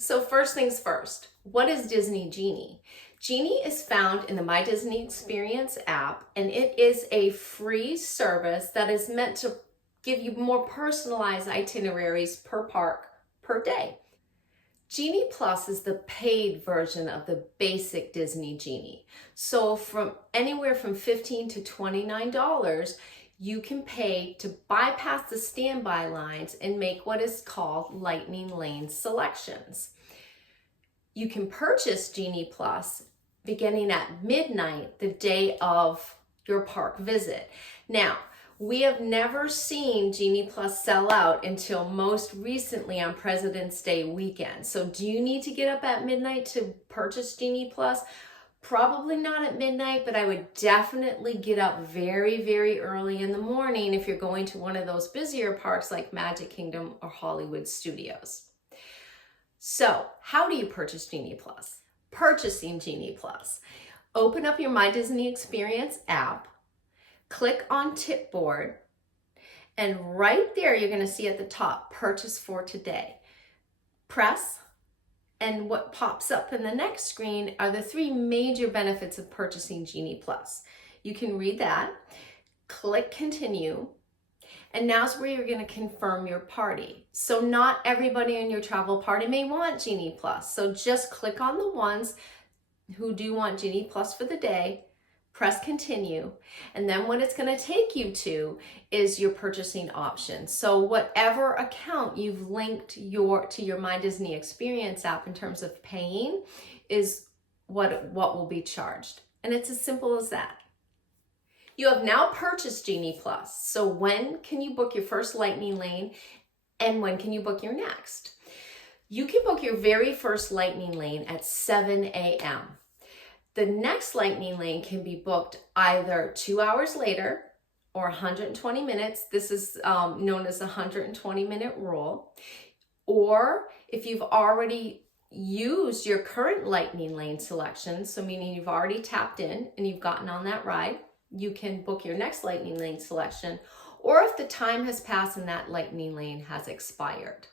So first things first, what is Disney Genie? Genie is found in the My Disney Experience app, and it is a free service that is meant to give you more personalized itineraries per park per day. Genie Plus is the paid version of the basic Disney Genie. So from anywhere from $15 to $29, you can pay to bypass the standby lines and make what is called lightning lane selections. You can purchase Genie Plus beginning at midnight the day of your park visit. Now, we have never seen Genie Plus sell out until most recently on President's Day weekend. So do you need to get up at midnight to purchase Genie Plus? Probably not at midnight, but I would definitely get up very, very early in the morning if you're going to one of those busier parks like Magic Kingdom or Hollywood Studios. So how do you purchase Genie Plus? Purchasing Genie Plus. Open up your My Disney Experience app, click on Tipboard, and right there you're going to see at the top, Purchase for Today. Press, and what pops up in the next screen are the three major benefits of purchasing Genie Plus. You can read that, click Continue, and now's where you're going to confirm your party. So not everybody in your travel party may want Genie Plus, so just click on the ones who do want Genie Plus for the day, press Continue, and then what it's going to take you to is your purchasing options. So whatever account you've linked to your My Disney Experience app in terms of paying is what will be charged. And it's as simple as that. You have now purchased Genie Plus. So when can you book your first lightning lane and when can you book your next? You can book your very first lightning lane at 7 a.m. The next lightning lane can be booked either 2 hours later or 120 minutes. This is known as the 120-minute rule. Or if you've already used your current lightning lane selection, so meaning you've already tapped in and you've gotten on that ride, you can book your next lightning lane selection, or if the time has passed and that lightning lane has expired.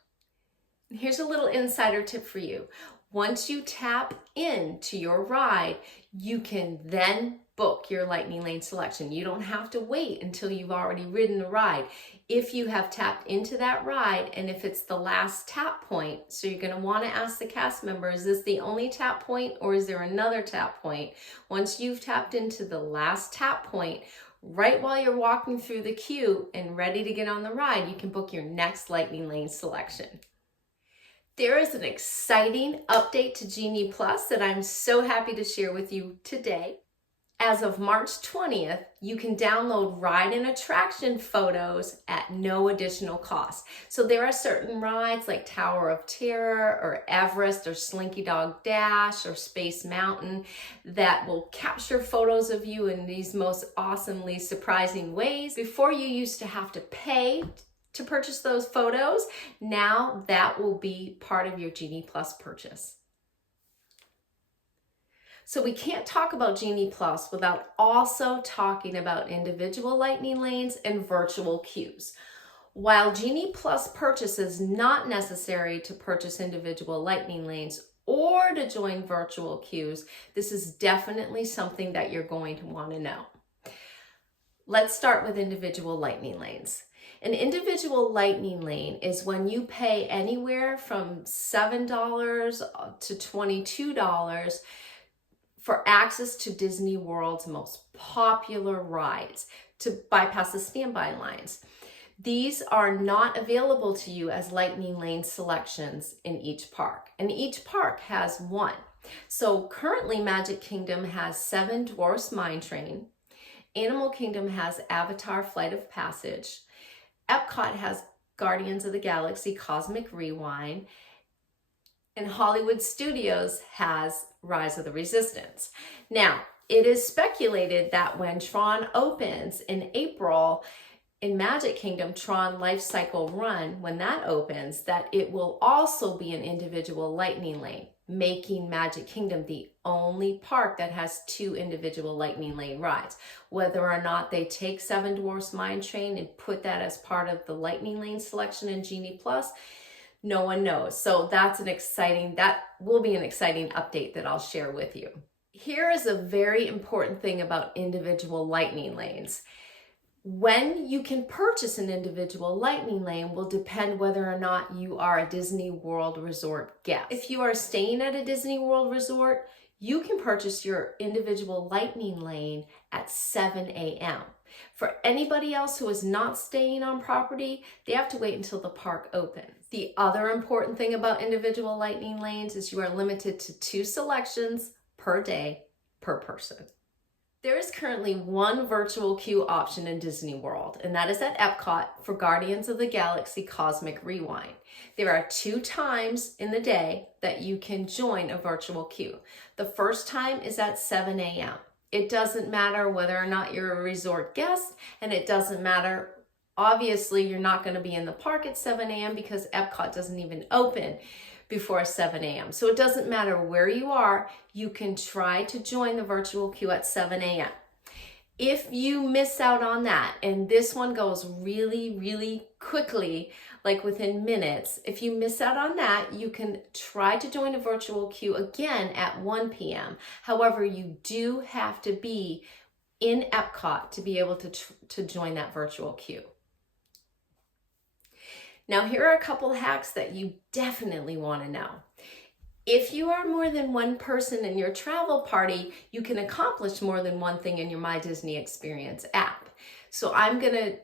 Here's a little insider tip for you. Once you tap into your ride, you can then book your lightning lane selection. You don't have to wait until you've already ridden the ride. If you have tapped into that ride and if it's the last tap point, so you're going to want to ask the cast member, is this the only tap point or is there another tap point? Once you've tapped into the last tap point, right while you're walking through the queue and ready to get on the ride, you can book your next lightning lane selection. There is an exciting update to Genie Plus that I'm so happy to share with you today. As of March 20th, you can download ride and attraction photos at no additional cost. So there are certain rides like Tower of Terror or Everest or Slinky Dog Dash or Space Mountain that will capture photos of you in these most awesomely surprising ways. Before, you used to have to pay to purchase those photos. Now that will be part of your Genie Plus purchase. So we can't talk about Genie Plus without also talking about individual lightning lanes and virtual queues. While Genie Plus purchase is not necessary to purchase individual lightning lanes or to join virtual queues, this is definitely something that you're going to want to know. Let's start with individual lightning lanes. An individual lightning lane is when you pay anywhere from $7 to $22 for access to Disney World's most popular rides to bypass the standby lines. These are not available to you as lightning lane selections in each park, and each park has one. So currently Magic Kingdom has Seven Dwarfs Mine Train, Animal Kingdom has Avatar Flight of Passage, Epcot has Guardians of the Galaxy Cosmic Rewind, and Hollywood Studios has Rise of the Resistance. Now, it is speculated that when Tron opens in April in Magic Kingdom, Tron Life Cycle Run, when that opens, that it will also be an individual lightning lane, making Magic Kingdom the only park that has two individual lightning lane rides. Whether or not they take Seven Dwarfs Mine Train and put that as part of the lightning lane selection in Genie Plus, No one knows. So that will be an exciting update that I'll share with you. Here is a very important thing about individual lightning lanes. When you can purchase an individual lightning lane will depend whether or not you are a Disney World Resort guest. If you are staying at a Disney World Resort, you can purchase your individual lightning lane at 7 a.m. For anybody else who is not staying on property, they have to wait until the park opens. The other important thing about individual lightning lanes is you are limited to 2 selections per day per person. There is currently one virtual queue option in Disney World, and that is at Epcot for Guardians of the Galaxy Cosmic Rewind. There are 2 times in the day that you can join a virtual queue. The first time is at 7 a.m. It doesn't matter whether or not you're a resort guest, and it doesn't matter, obviously you're not going to be in the park at 7 a.m. because Epcot doesn't even open before 7 a.m. So it doesn't matter where you are, you can try to join the virtual queue at 7 a.m. If you miss out on that, and this one goes really, really quickly, like within minutes, if you miss out on that, you can try to join a virtual queue again at 1 p.m. However, you do have to be in Epcot to be able to join that virtual queue. Now, here are a couple hacks that you definitely want to know. If you are more than one person in your travel party, you can accomplish more than one thing in your My Disney Experience app. So I'm going to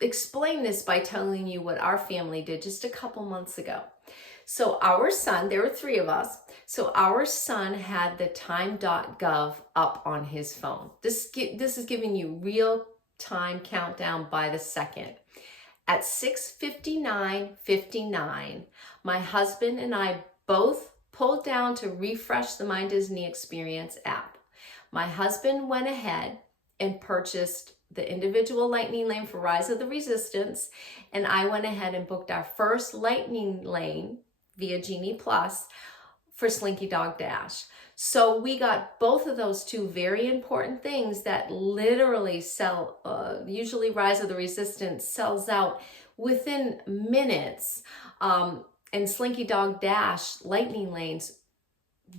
explain this by telling you what our family did just a couple months ago. So our son, there were 3 of us, so our son had the time.gov up on his phone. This is giving you real-time countdown by the second. At 6:59:59, my husband and I both pulled down to refresh the My Disney Experience app. My husband went ahead and purchased the individual lightning lane for Rise of the Resistance, and I went ahead and booked our first lightning lane via Genie Plus for Slinky Dog Dash. So we got both of those 2 very important things that literally sell, usually Rise of the Resistance sells out within minutes, and Slinky Dog Dash lightning lanes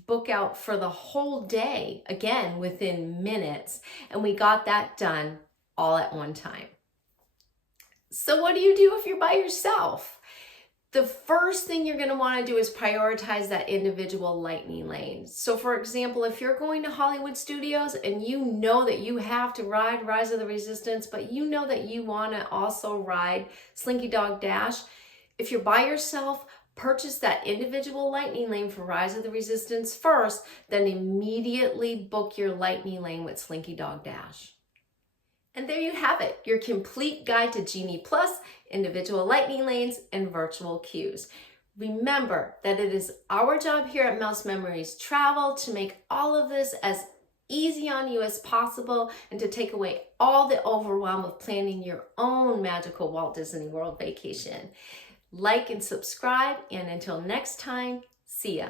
book out for the whole day, again, within minutes. And we got that done all at one time. So what do you do if you're by yourself? The first thing you're going to want to do is prioritize that individual lightning lane. So for example, if you're going to Hollywood Studios and you know that you have to ride Rise of the Resistance, but you know that you want to also ride Slinky Dog Dash, if you're by yourself, purchase that individual lightning lane for Rise of the Resistance first, then immediately book your lightning lane with Slinky Dog Dash. And there you have it, your complete guide to Genie Plus, individual lightning lanes, and virtual queues. Remember that it is our job here at Mouse Memories Travel to make all of this as easy on you as possible and to take away all the overwhelm of planning your own magical Walt Disney World vacation. Like and subscribe, and until next time, see ya.